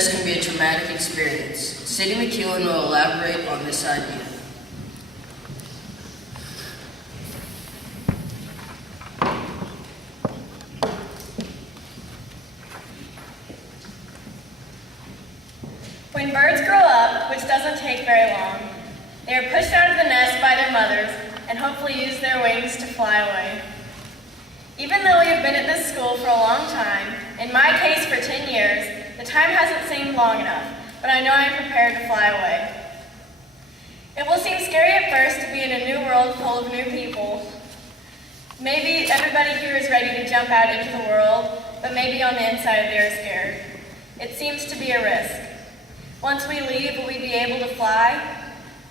nest can be a traumatic experience. Cindy McEwen will elaborate on this idea. When birds grow up, which doesn't take very long, they are pushed out of the nest by their mothers and hopefully use their wings to fly away. Even though we have been at this school for a long time, in my case for 10 years, the time hasn't seemed long enough, but I know I am prepared to fly away. It will seem scary at first to be in a new world full of new people. Maybe everybody here is ready to jump out into the world, but maybe on the inside they are scared. It seems to be a risk. Once we leave, will we be able to fly?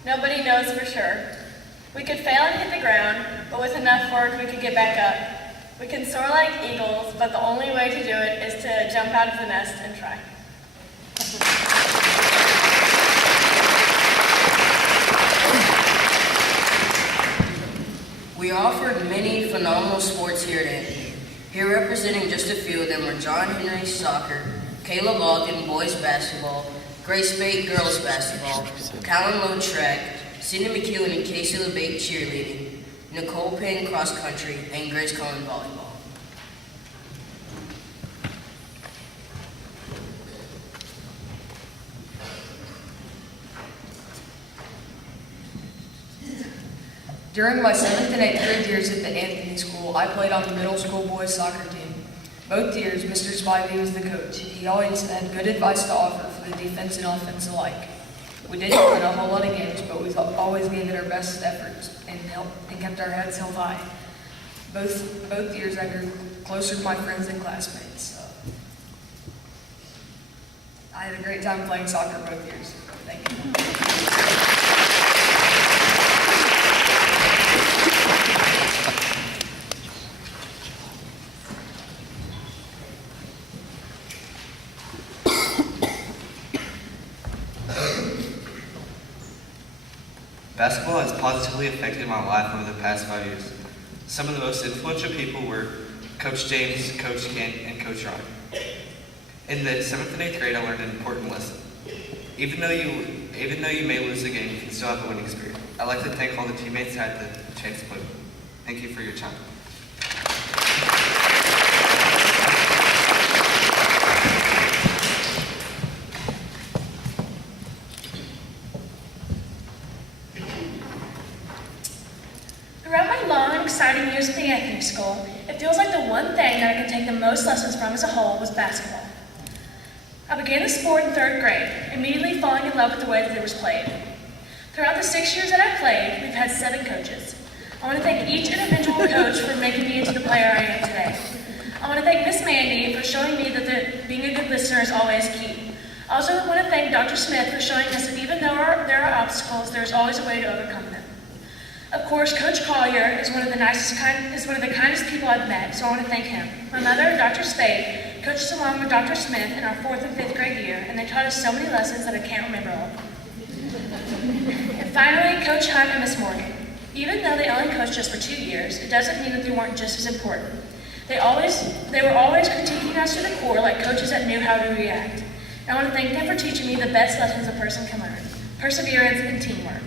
Nobody knows for sure. We could fail and hit the ground, but with enough work we could get back up. We can soar like eagles, but the only way to do it is to jump out of the nest and try. We offered many phenomenal sports here at Anthony. Here representing just a few of them were John Henry soccer, Kayla Logan boys basketball, Grace Bate girls basketball, Callan Lowe track, Cindy McEwen and Casey LeBate cheerleading, Nicole Payne cross country, and Grace Cohen volleyball. During my 7th and 8th grade years at the Anthony School, I played on the middle school boys soccer team. Both years, Mr. Spivey was the coach. He always had good advice to offer for the defense and offense alike. We didn't win a whole lot of games, but we always gave it our best efforts and kept our heads held high. Both years, I grew closer to my friends and classmates. I had a great time playing soccer both years. Thank you. Basketball has positively affected my life over the past 5 years. Some of the most influential people were Coach James, Coach Kent, and Coach Ryan. In the 7th and 8th grade, I learned an important lesson. Even though you may lose a game, you can still have a winning spirit. I'd like to thank all the teammates I had the chance to play with. Thank you for your time. Throughout my long and exciting years at the Anthony School, it feels like the one thing that I could take the most lessons from as a whole was basketball. I began the sport in 3rd grade, immediately falling in love with the way that it was played. Throughout the 6 years that I played, we've had 7 coaches. I want to thank each individual coach for making me into the player I am today. I want to thank Miss Mandy for showing me that being a good listener is always key. I also want to thank Dr. Smith for showing us that even though there are obstacles, there's always a way to overcome them. Of course, Coach Collier is one of the kindest people I've met, so I want to thank him. My mother, Dr. Spade, coached us along with Dr. Smith in our 4th and 5th grade year, and they taught us so many lessons that I can't remember all. And finally, Coach Hunt and Miss Morgan. Even though they only coached us for 2 years, it doesn't mean that they weren't just as important. They were always critiquing us to the core like coaches that knew how to react. And I want to thank them for teaching me the best lessons a person can learn: perseverance and teamwork.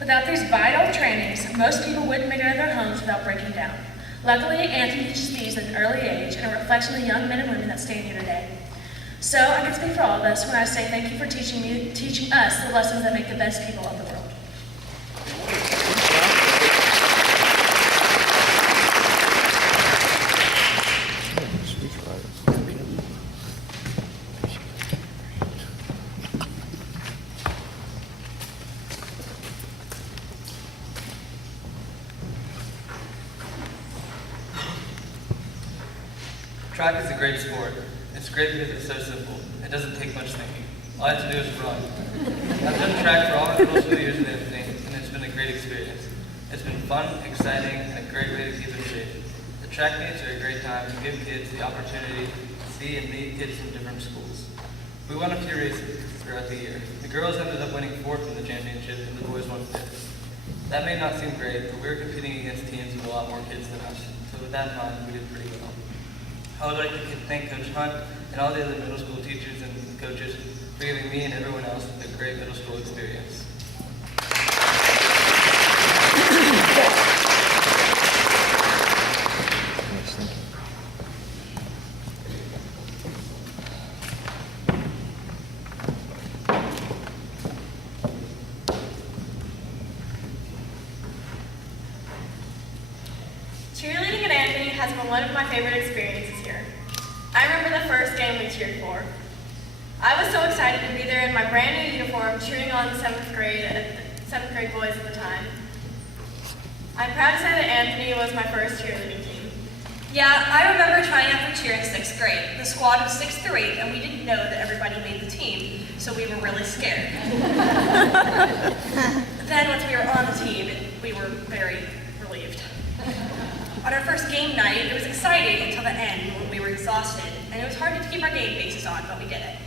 Without these vital trainings, most people wouldn't make it out of their homes without breaking down. Luckily, Anthony teaches these at an early age, and it reflects on the young men and women that stand here today. So I can speak for all of us when I say thank you for teaching us the lessons that make the best people of the world. Track is a great sport. It's great because it's so simple. It doesn't take much thinking. All I have to do is run. I've done track for all my middle school years and everything, and it's been a great experience. It's been fun, exciting, and a great way to keep in shape. The track meets are a great time to give kids the opportunity to see and meet kids from different schools. We won a few races throughout the year. The girls ended up winning 4th in the championship, and the boys won 5th. That may not seem great, but we were competing against teams with a lot more kids than us, so with that in mind, we did pretty well. I would like to thank Coach Hunt and all the other middle school teachers and coaches for giving me and everyone else a great middle school experience. Cheerleading at Anthony has been one of my favorite experiences here. I remember the first game we cheered for. I was so excited to be there in my brand new uniform cheering on the 7th grade boys at the time. I'm proud to say that Anthony was my first cheerleading team. Yeah, I remember trying out for cheer in 6th grade. The squad was 6th through 8th, and we didn't know that everybody made the team, so we were really scared. Then once we were on the team, we were very relieved. On our first game night, it was exciting until the end when we were exhausted, and it was hard to keep our game faces on, but we did it.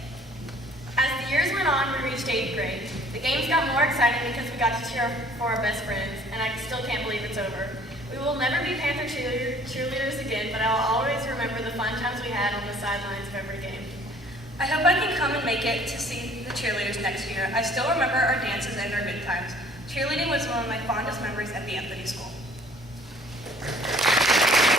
As the years went on, we reached 8th grade. The games got more exciting because we got to cheer for our best friends, and I still can't believe it's over. We will never be Panther cheerleaders again, but I will always remember the fun times we had on the sidelines of every game. I hope I can come and make it to see the cheerleaders next year. I still remember our dances and our good times. Cheerleading was one of my fondest memories at the Anthony School.